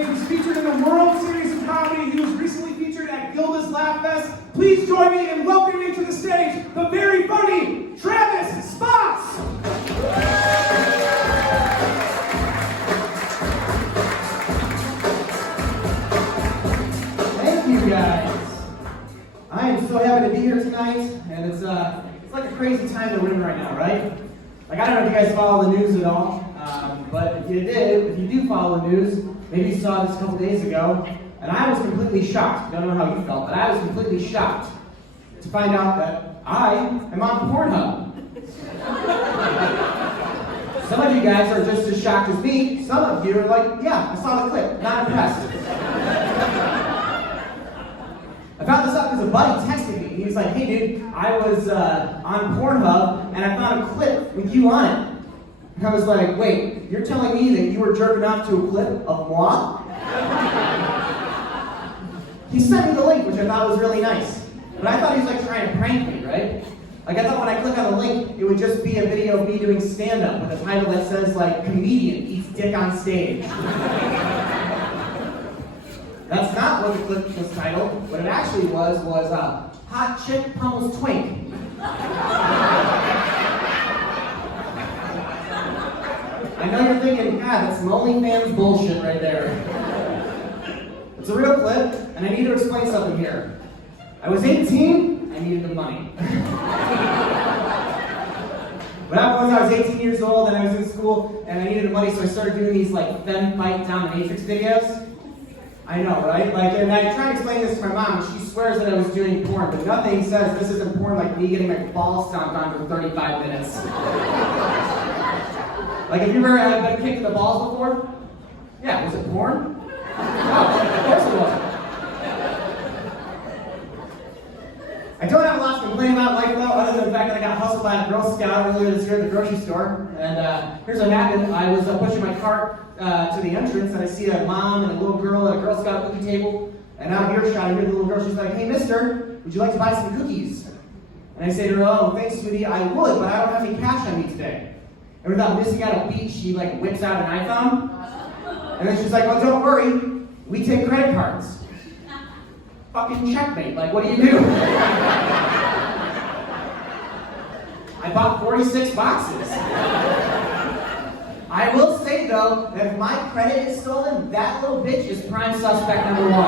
stage, who's featured in the World Series of Comedy. He was recently featured at Gilda's Laugh Fest. Please join me in welcoming to the stage the very funny Travis Spots. Thank you guys. I am so happy to be here tonight, and it's like a crazy time that we're in right now, right? Like, I don't know if you guys follow the news at all, but if you do follow the news, maybe you saw this a couple days ago, and I was completely shocked. I don't know how you felt, but I was completely shocked to find out that I am on Pornhub. Some of you guys are just as shocked as me. Some of you are like, yeah, I saw the clip, not impressed. I found this out because a buddy texted me. He was like, hey dude, I was on Pornhub and I found a clip with you on it. And I was like, wait, you're telling me that you were jerking off to a clip of moi? He sent me the link, which I thought was really nice. But I thought he was like trying to prank me, right? Like I thought when I click on the link, it would just be a video of me doing stand-up with a title that says like, comedian eats dick on stage. That's not what the clip was titled. What it actually was hot chick pummels twink. I know you're thinking, that's some OnlyFans bullshit right there. It's a real clip, and I need to explain something here. I was 18, I needed the money. What happened was I was 18 years old, and I was in school, and I needed the money, so I started doing these like femme fight dominatrix videos. I know, right? Like, and I tried to explain this to my mom, and she swears that I was doing porn, but nothing says this isn't porn like me getting my balls stomped on for 35 minutes. Like, have you ever been kicked in the balls before? Yeah, was it porn? No, of course it wasn't. I don't have a lot to complain about life though, other than the fact that I got hustled by a Girl Scout earlier this year at the grocery store. And here's what happened. I was pushing my cart to the entrance, and I see a mom and a little girl at a Girl Scout cookie table. And out of earshot, I hear the little girl, she's like, hey mister, would you like to buy some cookies? And I say to her, oh, thanks sweetie, I would, but I don't have any cash on me today. And without missing out a beat, she like whips out an iPhone. And then she's like, well, don't worry, we take credit cards. Fucking checkmate, like what do you do? I bought 46 boxes. I will say though, that if my credit is stolen, that little bitch is prime suspect number 1.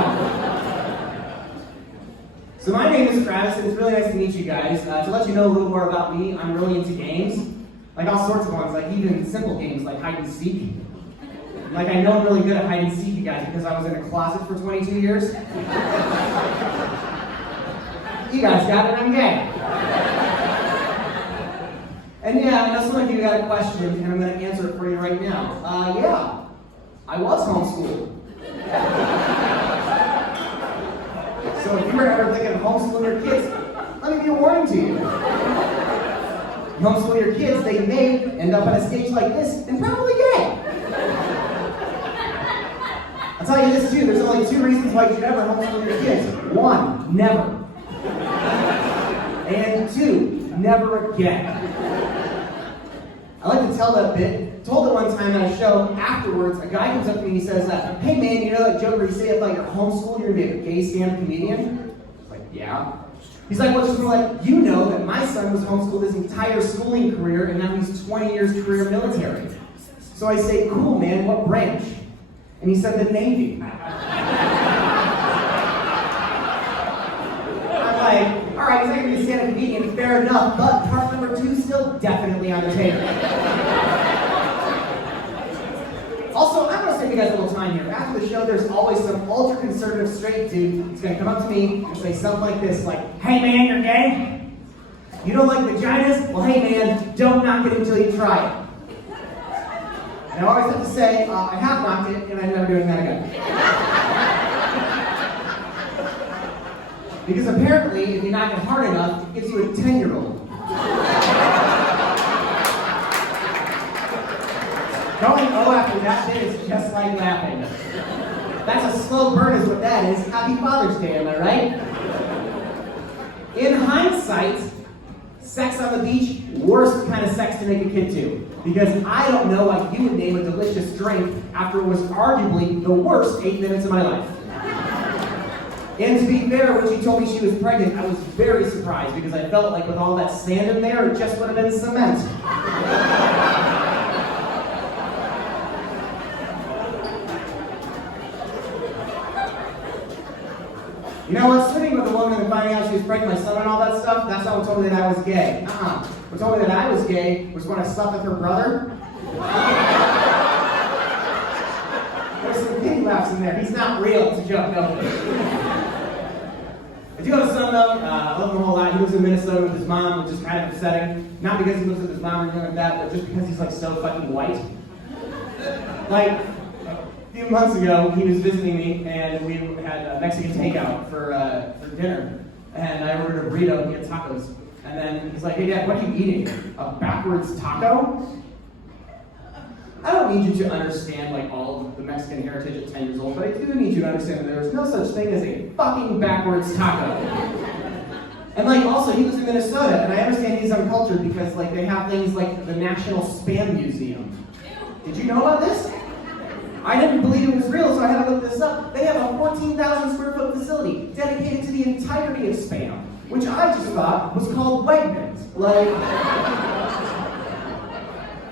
So my name is Travis, and it's really nice to meet you guys. To let you know a little more about me, I'm really into games. Like all sorts of ones, like even simple games like hide and seek. Like I know I'm really good at hide and seek, you guys, because I was in a closet for 22 years. You guys got it, I'm gay. And yeah, I know some of you got a question, and I'm going to answer it for you right now. Yeah, I was homeschooled. So if you were ever thinking of homeschooling your kids, let me be a warning to you. You homeschool your kids, they may end up on a stage like this, and probably gay. I'll tell you this too, there's only 2 reasons why you should ever homeschool your kids. 1, never. And 2, never again. I like to tell that bit. Told it one time at a show. Afterwards, a guy comes up to me and he says, hey man, you know that joke where you say if like you're homeschooled, you're gonna be a gay stand-up comedian? I was like, yeah. He's like, well, just like, you know that my son was homeschooled his entire schooling career, and now he's 20 years career military. So I say, cool man, what branch? And he said the Navy. I'm like, all right, he's not gonna be a stand-up comedian, fair enough, but part number 2 still definitely on the table. Also, I'm gonna save you guys a little time here. After the show, there's always some ultra-conservative straight dude who's gonna come up to me and say something like this, like, hey man, you're gay? You don't like vaginas? Well, hey man, don't knock it until you try it. And I always have to say, I have knocked it, and I'm never doing that again. Because apparently, if you knock it hard enough, it gives you a 10-year-old. Going oh after that bit is just like laughing. That's a slow burn is what that is. Happy Father's Day, am I right? In hindsight, sex on the beach, worst kind of sex to make a kid do. Because I don't know why you would name a delicious drink after it was arguably the worst 8 minutes of my life. And to be fair, when she told me she was pregnant, I was very surprised because I felt like with all that sand in there, it just would have been cement. You know what? Sleeping with a woman and finding out she was pregnant, my son and all that stuff, that's not what told me that I was gay. What told me that I was gay was when I slept with her brother. There's some pig laughs in there. He's not real. It's a joke. No. I do have a son, though. I love him a whole lot. He lives in Minnesota with his mom, which is kind of upsetting. Not because he lives with his mom or anything like that, but just because he's like so fucking white. Like, a few months ago, he was visiting me, and we had Mexican takeout for dinner. And I ordered a burrito and he had tacos. And then he's like, "Hey, Dad, what are you eating? A backwards taco?" I don't need you to understand like all of the Mexican heritage at 10 years old, but I do need you to understand that there is no such thing as a fucking backwards taco. And like also, he lives in Minnesota, and I understand he's uncultured because like they have things like the National Spam Museum. Did you know about this? I didn't believe it was real, so I had to look this up. They have a 14,000 square foot facility dedicated to the entirety of Spam, which I just thought was called Wegmans.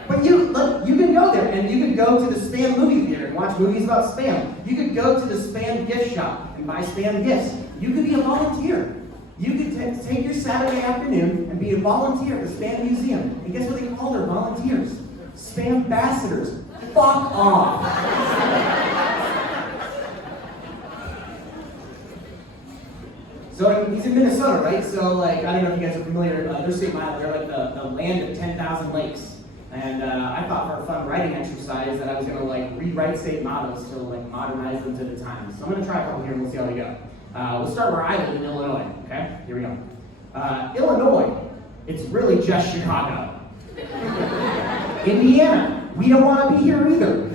But you can go there, and you can go to the Spam movie theater and watch movies about Spam. You could go to the Spam gift shop and buy Spam gifts. You could be a volunteer. You could take your Saturday afternoon and be a volunteer at the Spam Museum. And guess what they call their volunteers? Spam ambassadors. Fuck off. So he's in Minnesota, right? So like, I don't know if you guys are familiar, their state mile, they're like the land of 10,000 lakes. And I thought for a fun writing exercise that I was gonna like rewrite state mottos to like modernize them to the times. So I'm gonna try a couple here and we'll see how we go. We'll start where I live in Illinois, okay? Here we go. Illinois, it's really just Chicago. Indiana, we don't wanna be here either.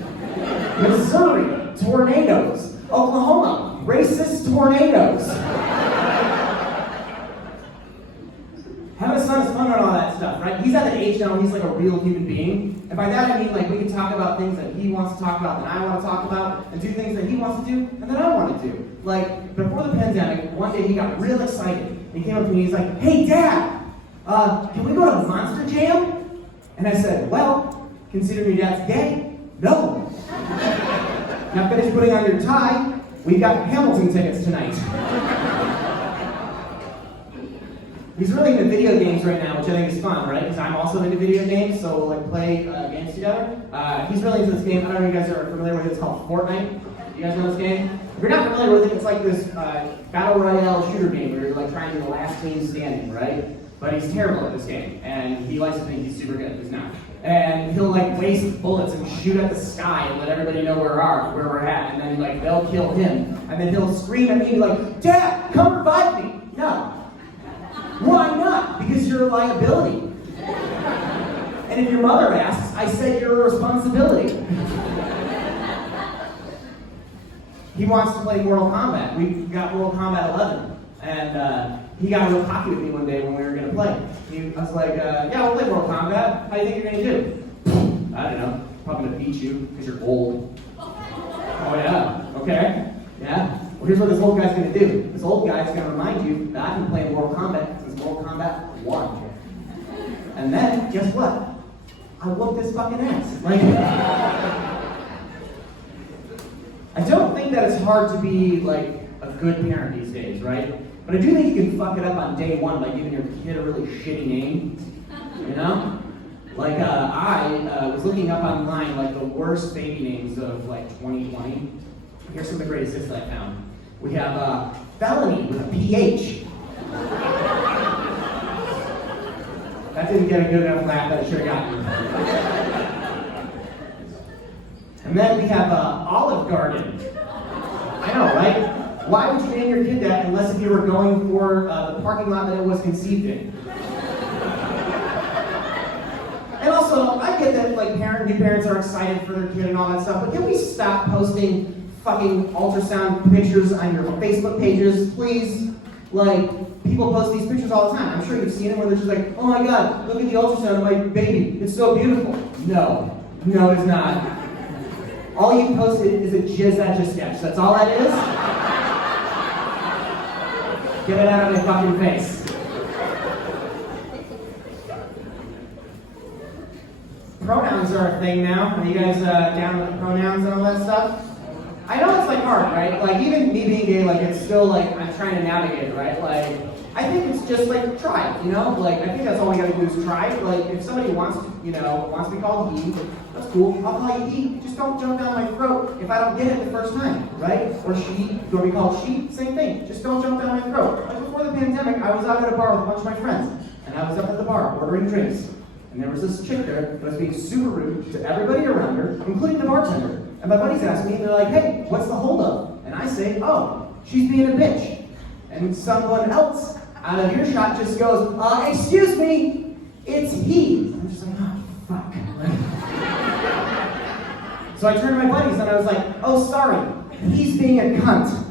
Missouri, tornadoes. Oklahoma, racist tornadoes. Having a son is fun and all that stuff, right? He's at the age now when he's like a real human being. And by that I mean like we can talk about things that he wants to talk about, that I want to talk about, and do things that he wants to do, and that I want to do. Like, before the pandemic, one day he got real excited. And he came up to me and he's like, "Hey Dad, can we go to Monster Jam?" And I said, "Well, considering your dad's gay, no." Now finish putting on your tie, we've got Hamilton tickets tonight. He's really into video games right now, which I think is fun, right? Because I'm also into video games, so we'll like play games together. He's really into this game. I don't know if you guys are familiar with it. It's called Fortnite. You guys know this game? If you're not familiar with it, it's like this battle royale shooter game where you're like trying to be the last team standing, right? But he's terrible at this game, and he likes to think he's super good. He's not. And he'll like waste bullets and shoot at the sky and let everybody know where we're at, and then like they'll kill him, and then he'll scream at me and be like, "Dad, come revive me!" No. Why not? Because you're a liability. And if your mother asks, I said you're a responsibility. He wants to play Mortal Kombat. We got Mortal Kombat 11. And he got real cocky with me one day when we were going to play. I was like, "Yeah, we'll play Mortal Kombat. How do you think you're going to do?" "I don't know. Probably going to beat you because you're old." "Oh, yeah? Okay. Yeah. Well, here's what this old guy's going to do. This old guy's going to remind you that I've been playing Mortal Kombat since Mortal Kombat 1. And then, guess what? I whooped his fucking ass." Like, I don't think that it's hard to be, like, a good parent these days, right? But I do think you can fuck it up on day one by giving your kid a really shitty name. You know? Like, I was looking up online, like, the worst baby names of, like, 2020. Here's some of the greatest hits that I found. We have Felony with a PH. That didn't get a good enough laugh that it should have gotten. And then we have Olive Garden. I know, right? Why would you name your kid that unless if you were going for the parking lot that it was conceived in? And also, I get that like new parents are excited for their kid and all that stuff, but can we stop posting fucking ultrasound pictures on your Facebook pages, please? Like, people post these pictures all the time. I'm sure you've seen them where they're just like, oh my God, look at the ultrasound of my baby. It's so beautiful. No, it's not. All you posted is a jizz etch a sketch. That's all that is. Get it out of my fucking face. Pronouns are a thing now. Are you guys down with pronouns and all that stuff? I know it's like hard, right? Like even me being gay, like it's still like I'm trying to navigate it, right? Like I think it's just like try it, you know? Like I think that's all we gotta do is try it. Like if somebody wants to be called he, that's cool. I'll call you he. Just don't jump down my throat if I don't get it the first time, right? Or she, if you want to be called she, same thing. Just don't jump down my throat. Like before the pandemic, I was out at a bar with a bunch of my friends, and I was up at the bar ordering drinks. And there was this chick there that was being super rude to everybody around her, including the bartender. And my buddies asked me, and they're like, hey, what's the holdup? And I say, oh, she's being a bitch. And someone else out of earshot just goes, excuse me, it's he. I'm just like, oh, fuck. So I turned to my buddies and I was like, oh, sorry, he's being a cunt.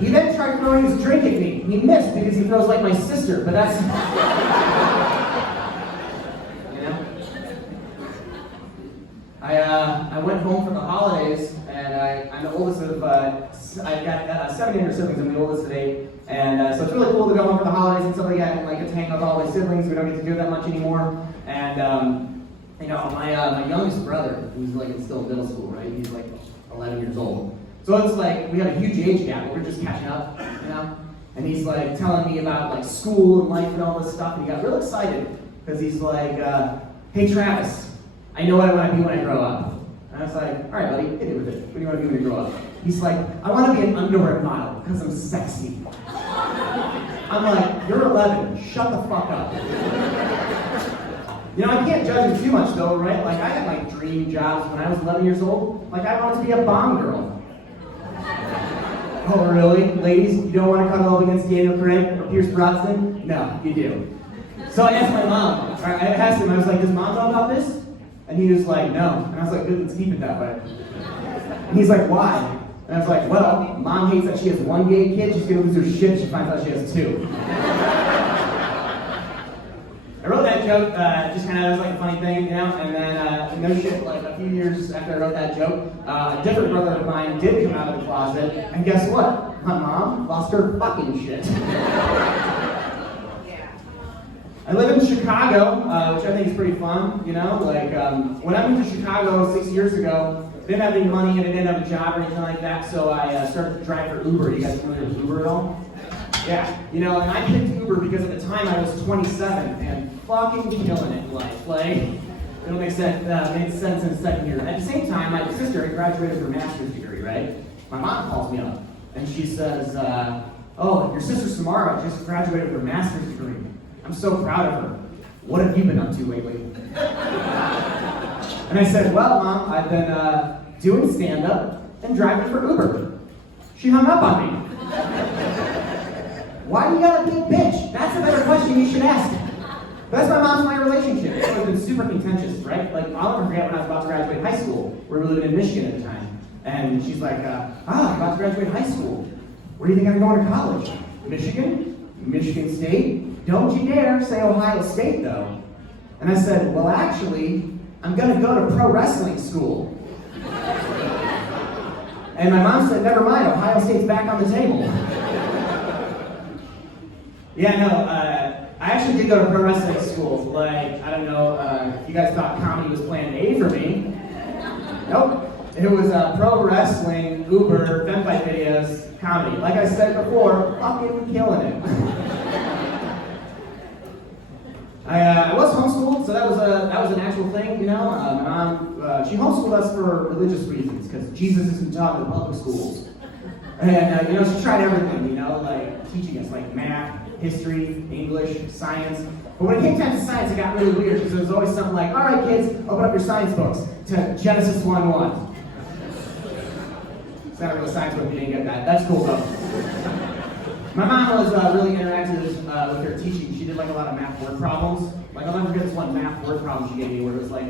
He then tried throwing his drink at me. He missed because he throws like my sister, but that's... You know? I went home for the holidays, and I'm the oldest of... I've got 7 younger siblings. I'm the oldest of 8. And so it's really cool to go home for the holidays and stuff like that, and like get to hang out with all my siblings. We don't get to do that much anymore. And, you know, my youngest brother, who's like still in middle school, right? He's like 11 years old. So it's like, we have a huge age gap, but we're just catching up, you know? And he's like telling me about like school and life and all this stuff, and he got real excited, because he's like, hey Travis, I know what I want to be when I grow up. And I was like, all right buddy, hit it with it. What do you want to be when you grow up? He's like, I want to be an underwear model, because I'm sexy. I'm like, you're 11, shut the fuck up. You know, I can't judge him too much though, right? Like I had my dream jobs when I was 11 years old. Like I wanted to be a Bond girl. Oh, really? Ladies, you don't want to cuddle up against Daniel Craig or Pierce Brosnan? No, you do. So I asked my mom, I asked him, I was like, does mom know about this? And he was like, no. And I was like, good, let's keep it that way. And he's like, why? And I was like, well, mom hates that she has one gay kid, she's going to lose her shit if she finds out she has 2. I wrote that joke, just kind of as like a funny thing, you know, and then no shit, like a few years after I wrote that joke, a different brother of mine did come out of the closet, and guess what? My mom lost her fucking shit. I live in Chicago, which I think is pretty fun, you know, like when I moved to Chicago 6 years ago, I didn't have any money and I didn't have a job or anything like that, so I started to drive for Uber. You guys familiar with Uber at all? Yeah, you know, and I picked Uber because at the time I was 27 and fucking killing it in life. Like, it'll make sense, made sense in the second year. At the same time, my sister had graduated with her master's degree, right? My mom calls me up and she says, oh, your sister Samara just graduated with her master's degree. I'm so proud of her. What have you been up to lately? And I said, well, Mom, I've been doing stand-up and driving for Uber. She hung up on me. Why do you gotta be a bitch? That's a better question you should ask. That's my mom's and my relationship. It's always been super contentious, right? Like, I'll never forget when I was about to graduate high school. We were living in Michigan at the time. And she's like, I'm about to graduate high school. Where do you think I'm going to college? Michigan? Michigan State? Don't you dare say Ohio State, though. And I said, well, actually, I'm going to go to pro wrestling school. And my mom said, never mind, Ohio State's back on the table. Yeah, no, I actually did go to pro wrestling school. Like, I don't know if you guys thought comedy was plan A for me. Nope. It was pro wrestling, Uber, fem fight videos, comedy. Like I said before, fucking killing it. I was homeschooled, so that was an actual thing, you know. My mom, she homeschooled us for religious reasons, because Jesus isn't taught in the public schools. And, you know, she tried everything, you know, like teaching us, like math, history, English, science. But when it came time to science, it got really weird, because there was always something like, all right, kids, open up your science books to Genesis 1:1. It's not a real science book, you didn't get that. That's cool, though. My mom was really interactive with her teaching. She did like a lot of math word problems. Like I'll never forget this one math word problem she gave me where it was like,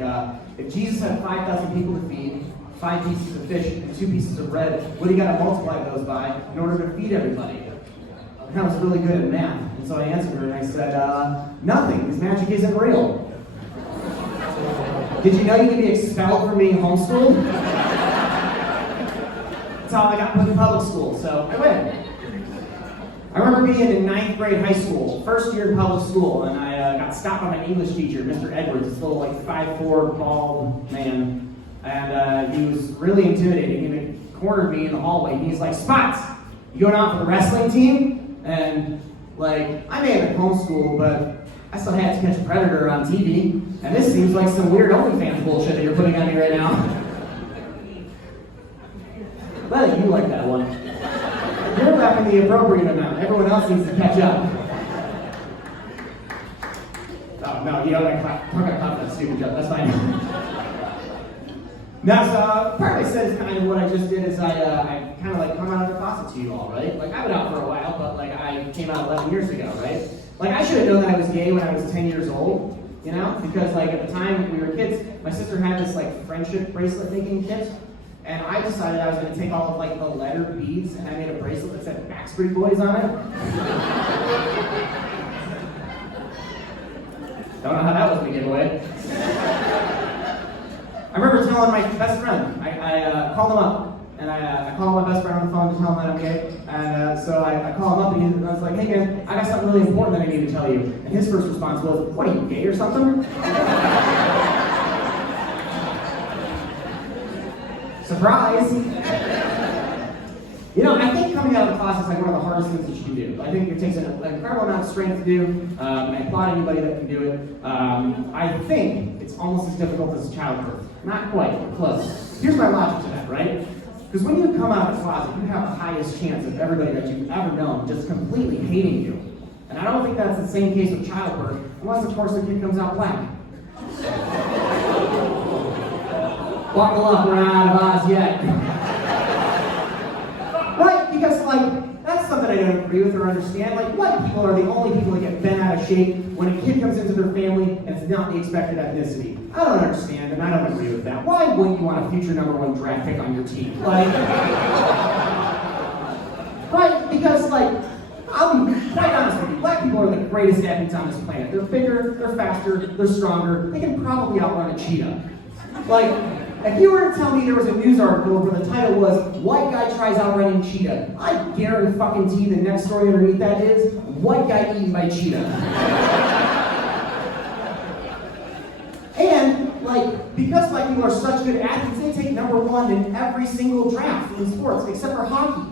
if Jesus had 5,000 people to feed, 5 pieces of fish and 2 pieces of bread. What do you got to multiply those by in order to feed everybody? And I was really good at math, and so I answered her and I said, nothing, because magic isn't real. Did you know you can be expelled from being homeschooled? That's how I got put in public school, so I win. I remember being in 9th grade high school, first year in public school, and I got stopped by my English teacher, Mr. Edwards, this little like 5'4" bald man, and he was really intimidating. He cornered me in the hallway, and he's like, "Spots, you going out for the wrestling team?" And like, I may have been homeschooled, but I still had To Catch a Predator on TV, and this seems like some weird OnlyFans bullshit that you're putting on me right now. Well, you like that one. You're laughing the appropriate amount. Everyone else needs to catch up. Oh, no, you don't like clap. I'm not gonna clap that stupid joke. That's fine. Now, so part of I said is kind of what I just did is I kind of like come out of the closet to you all, right? Like, I've been out for a while, but like I came out 11 years ago, right? Like, I should have known that I was gay when I was 10 years old, you know? Because like at the time we were kids, my sister had this like friendship bracelet making kit. And I decided I was going to take all of like the letter beads and I made a bracelet that said Backstreet Boys on it. Don't know how that was going to get away. I remember telling my best friend, I called him up, and I called my best friend on the phone to tell him that I'm gay. And so I called him up and I was like, "Hey man, I got something really important that I need to tell you." And his first response was, "What, are you gay or something?" Surprise! You know, I think coming out of the closet is like one of the hardest things that you can do. I think it takes an incredible amount of strength to do. I applaud anybody that can do it. I think it's almost as difficult as childbirth. Not quite, but close. Here's my logic to that, right? Because when you come out of the closet, you have the highest chance of everybody that you've ever known just completely hating you. And I don't think that's the same case with childbirth, unless, of course, the kid comes out black. Buckle up, we're not out of Oz yet. Right? Because, like, that's something I don't agree with or understand. Like, white people are the only people that get bent out of shape when a kid comes into their family and it's not the expected ethnicity. I don't understand, and I don't agree with that. Why wouldn't you want a future #1 draft pick on your team? Like, right? Because, like, I'll be quite honest with you, black people are the greatest athletes on this planet. They're bigger, they're faster, they're stronger. They can probably outrun a cheetah. Like, if you were to tell me there was a news article where the title was, "White guy tries outrunning cheetah," I guarantee fucking the next story underneath that is, "White guy eaten by cheetah." And, like, because black people are such good athletes, they take #1 in every single draft in sports, except for hockey.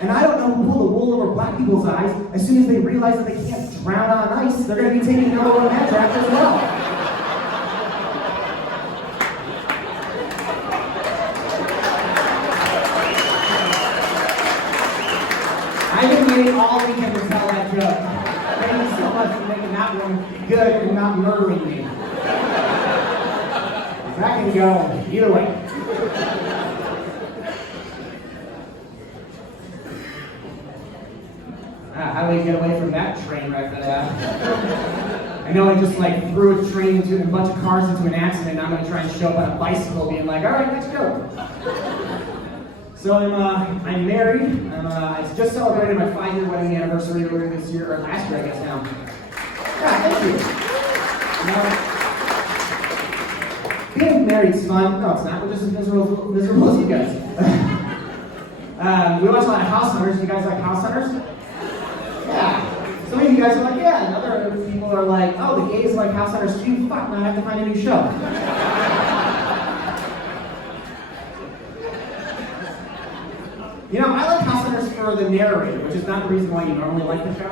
And I don't know who pulled the wool over black people's eyes. As soon as they realize that they can't drown on ice, they're going to be taking #1 in that draft as well. I've been waiting all weekend to tell that joke. Thank you so much for making that one good and not murdering me. That can go either way. How do we get away from that train wreck that I have? I know I just like threw a train into a bunch of cars into an accident, and I'm going to try and show up on a bicycle being like, "All right, next joke." So I'm married. I just celebrated my 5-year wedding anniversary earlier this year, or last year, I guess now. Yeah, thank you. Being married is fun. No, it's not. We're just as miserable as you guys. We watch a lot of House Hunters. You guys like House Hunters? Yeah. Some of you guys are like, yeah. And other people are like, oh, the gays like House Hunters too. Fuck, now I have to find a new show. You know, I like House Hunters for the narrator, which is not the reason why you normally like the show.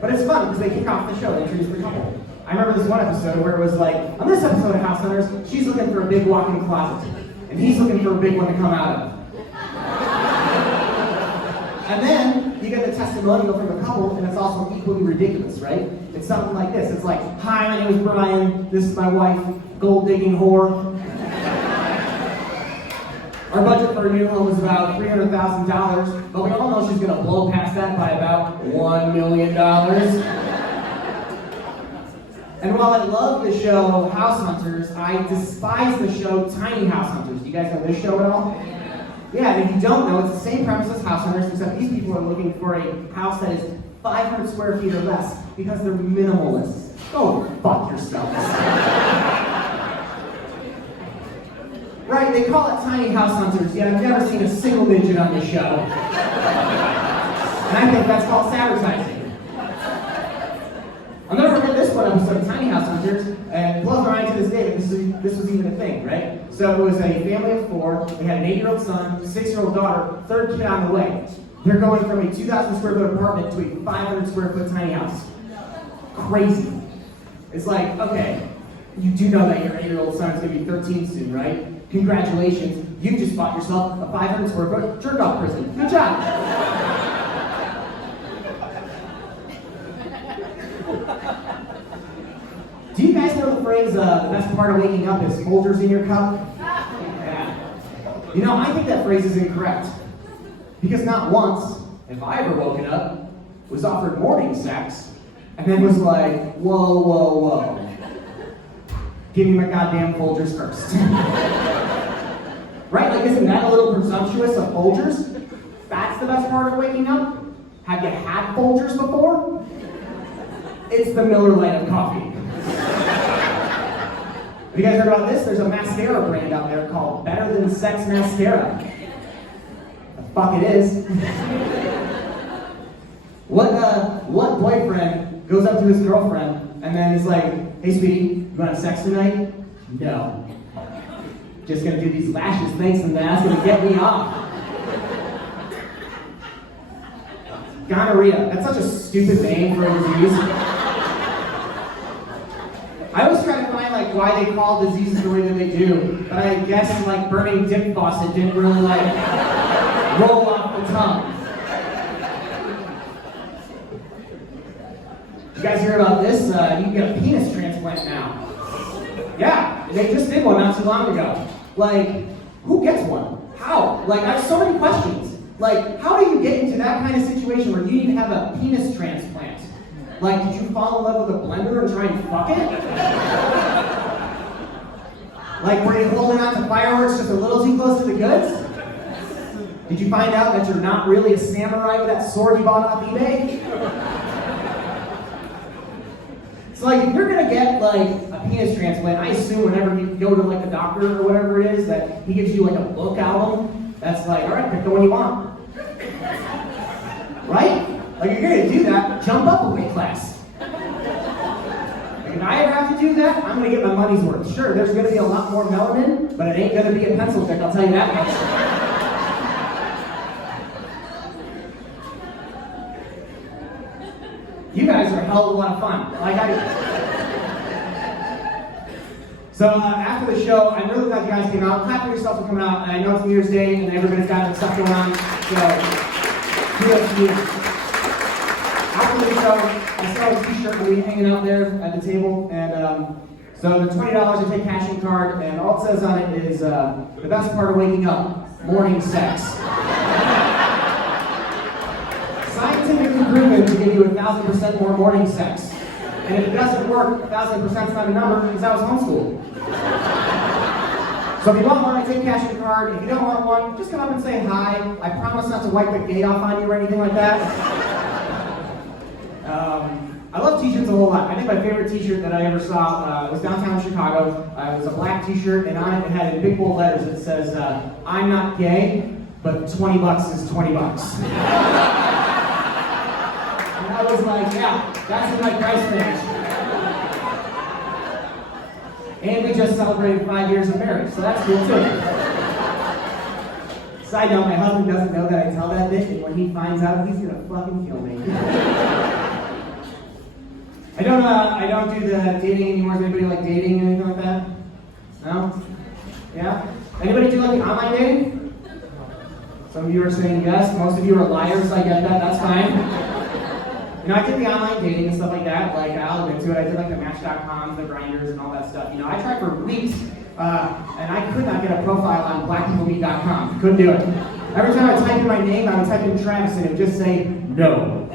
But it's fun because they kick off the show, they introduce the couple. I remember this one episode where it was like, on this episode of House Hunters, she's looking for a big walk-in closet, and he's looking for a big one to come out of. And then you get the testimonial from the couple, and it's also equally ridiculous, right? It's something like this. It's like, "Hi, my name is Brian. This is my wife, gold-digging whore. Our budget for a new home is about $300,000, but we all know she's going to blow past that by about $1 million. And while I love the show House Hunters, I despise the show Tiny House Hunters. Do you guys know this show at all? Yeah, and if you don't know, it's the same premise as House Hunters, except these people are looking for a house that is 500 square feet or less because they're minimalists. Go fuck yourselves. Right, they call it tiny house hunters, yet I've never seen a single midget on this show. And I think that's false advertising. I'll never forget this one episode of Tiny House Hunters, and it blows my mind to this day that this was even a thing, right? So it was a family of 4, they had an 8-year-old son, 6-year-old daughter, 3rd kid on the way. They're going from a 2,000 square foot apartment to a 500 square foot tiny house. Crazy. It's like, okay, you do know that your 8-year-old son is going to be 13 soon, right? Congratulations, you just bought yourself a 500 square foot jerk-off prison. Good job. Do you guys know the phrase, the best part of waking up is Folgers in your cup? Yeah. You know, I think that phrase is incorrect. Because not once have I ever woken up, was offered morning sex, and then was like, whoa, whoa, whoa. Give me my goddamn Folgers first. Right? Like, isn't that a little presumptuous of Folgers? That's the best part of waking up? Have you had Folgers before? It's the Miller Lite of coffee. Have you guys heard about this? There's a mascara brand out there called Better Than Sex Mascara. The fuck it is. What boyfriend goes up to his girlfriend and then is like, hey sweetie, you wanna have sex tonight? No. Just gonna do these lashes, thanks, and that's gonna get me off. Gonorrhea. That's such a stupid name for a disease. I always try to find like why they call diseases the way that they do, but I guess like burning dip faucet didn't really like roll off the tongue. You guys hear about this? You can get a penis transplant now. Yeah, they just did one not too long ago. Like, who gets one? How? Like, I have so many questions. Like, how do you get into that kind of situation where you need to have a penis transplant? Like, did you fall in love with a blender and try and fuck it? Like, were you holding on to fireworks just a little too close to the goods? Did you find out that you're not really a samurai with that sword you bought off eBay? So like, if you're gonna get like a penis transplant, I assume whenever you go to like the doctor or whatever it is, that he gives you like a book album that's like, all right, pick the one you want. Right? Like, if you're gonna do that, jump up a weight class. Like, if I ever have to do that, I'm gonna get my money's worth. Sure, there's gonna be a lot more melanin, but it ain't gonna be a pencil dick, I'll tell you that much. You guys are a hell of a lot of fun. Like So after the show, I'm really glad you guys came out. Clap for yourself for coming out. And I know it's New Year's Day and everybody's got stuff going on. So kudos to you. After the show, I saw a t-shirt will be hanging out there at the table. And so the $20, I take cash and card, and all it says on it is the best part of waking up, morning sex. Scientifically proven to give you 1,000% more morning sex. And if it doesn't work, 1,000% is not a number because I was homeschooled. So if you want one, I take cash and card. If you don't want one, just come up and say hi. I promise not to wipe the gate off on you or anything like that. I love t-shirts a whole lot. I think my favorite t-shirt that I ever saw was downtown Chicago. It was a black t-shirt, and on it had in big bold letters that says, I'm not gay, but $20 is $20. I was like, yeah, that's in my price range. And we just celebrated 5 years of marriage, so that's cool too. Side note, my husband doesn't know that I tell that bitch, and when he finds out, he's gonna fucking kill me. I don't do the dating anymore. Does anybody like dating or anything like that? No? Yeah? Anybody do like online dating? Some of you are saying yes, most of you are liars, I get that, that's fine. You know, I did the online dating and stuff like that. Like, I'll admit to it. I did like the Match.coms, the Grinders, and all that stuff. You know, I tried for weeks, and I could not get a profile on blackpeoplemeet.com. Couldn't do it. Every time I typed in my name, I would type in Travis, and it would just say, no.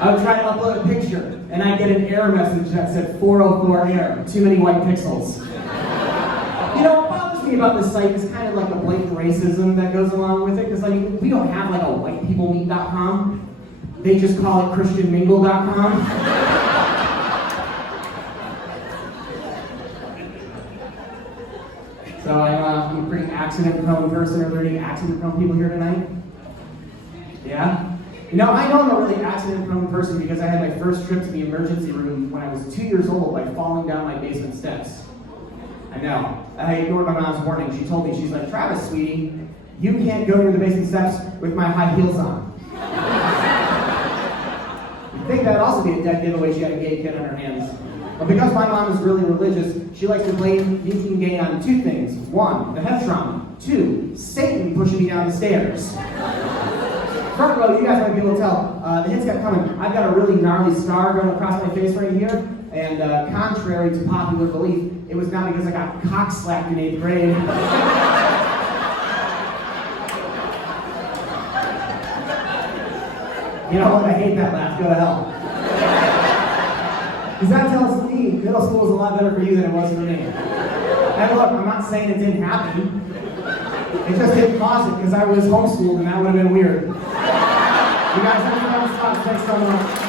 I would try to upload a picture, and I'd get an error message that said 404 error, too many white pixels. You know, about this me about this site is kind of like the blatant racism that goes along with it, because we don't have like a whitepeoplemeet.com. They just call it christianmingle.com. So I'm a pretty accident-prone person. Are there any accident-prone people here tonight? Yeah? You know, I know I'm a really accident-prone person because I had my first trip to the emergency room when I was 2 years old by falling down my basement steps. I know. I ignored my mom's warning. She told me, she's like, Travis, sweetie, you can't go near the basement steps with my high heels on. You'd think that'd also be a dead giveaway she had a gay kid on her hands. But because my mom is really religious, she likes to blame being gay on two things. One, the head trauma. Two, Satan pushing me down the stairs. Front row, you guys might be able to tell. The hits kept coming. I've got a really gnarly scar going across my face right here. And contrary to popular belief, it was not because I got cock slapped in 8th grade. You know what? I hate that laugh. Go to hell. Because that tells me middle school was a lot better for you than it was for me. And look, I'm not saying it didn't happen. It just didn't cause it because I was homeschooled and that would have been weird. You guys have fun. Thanks so much.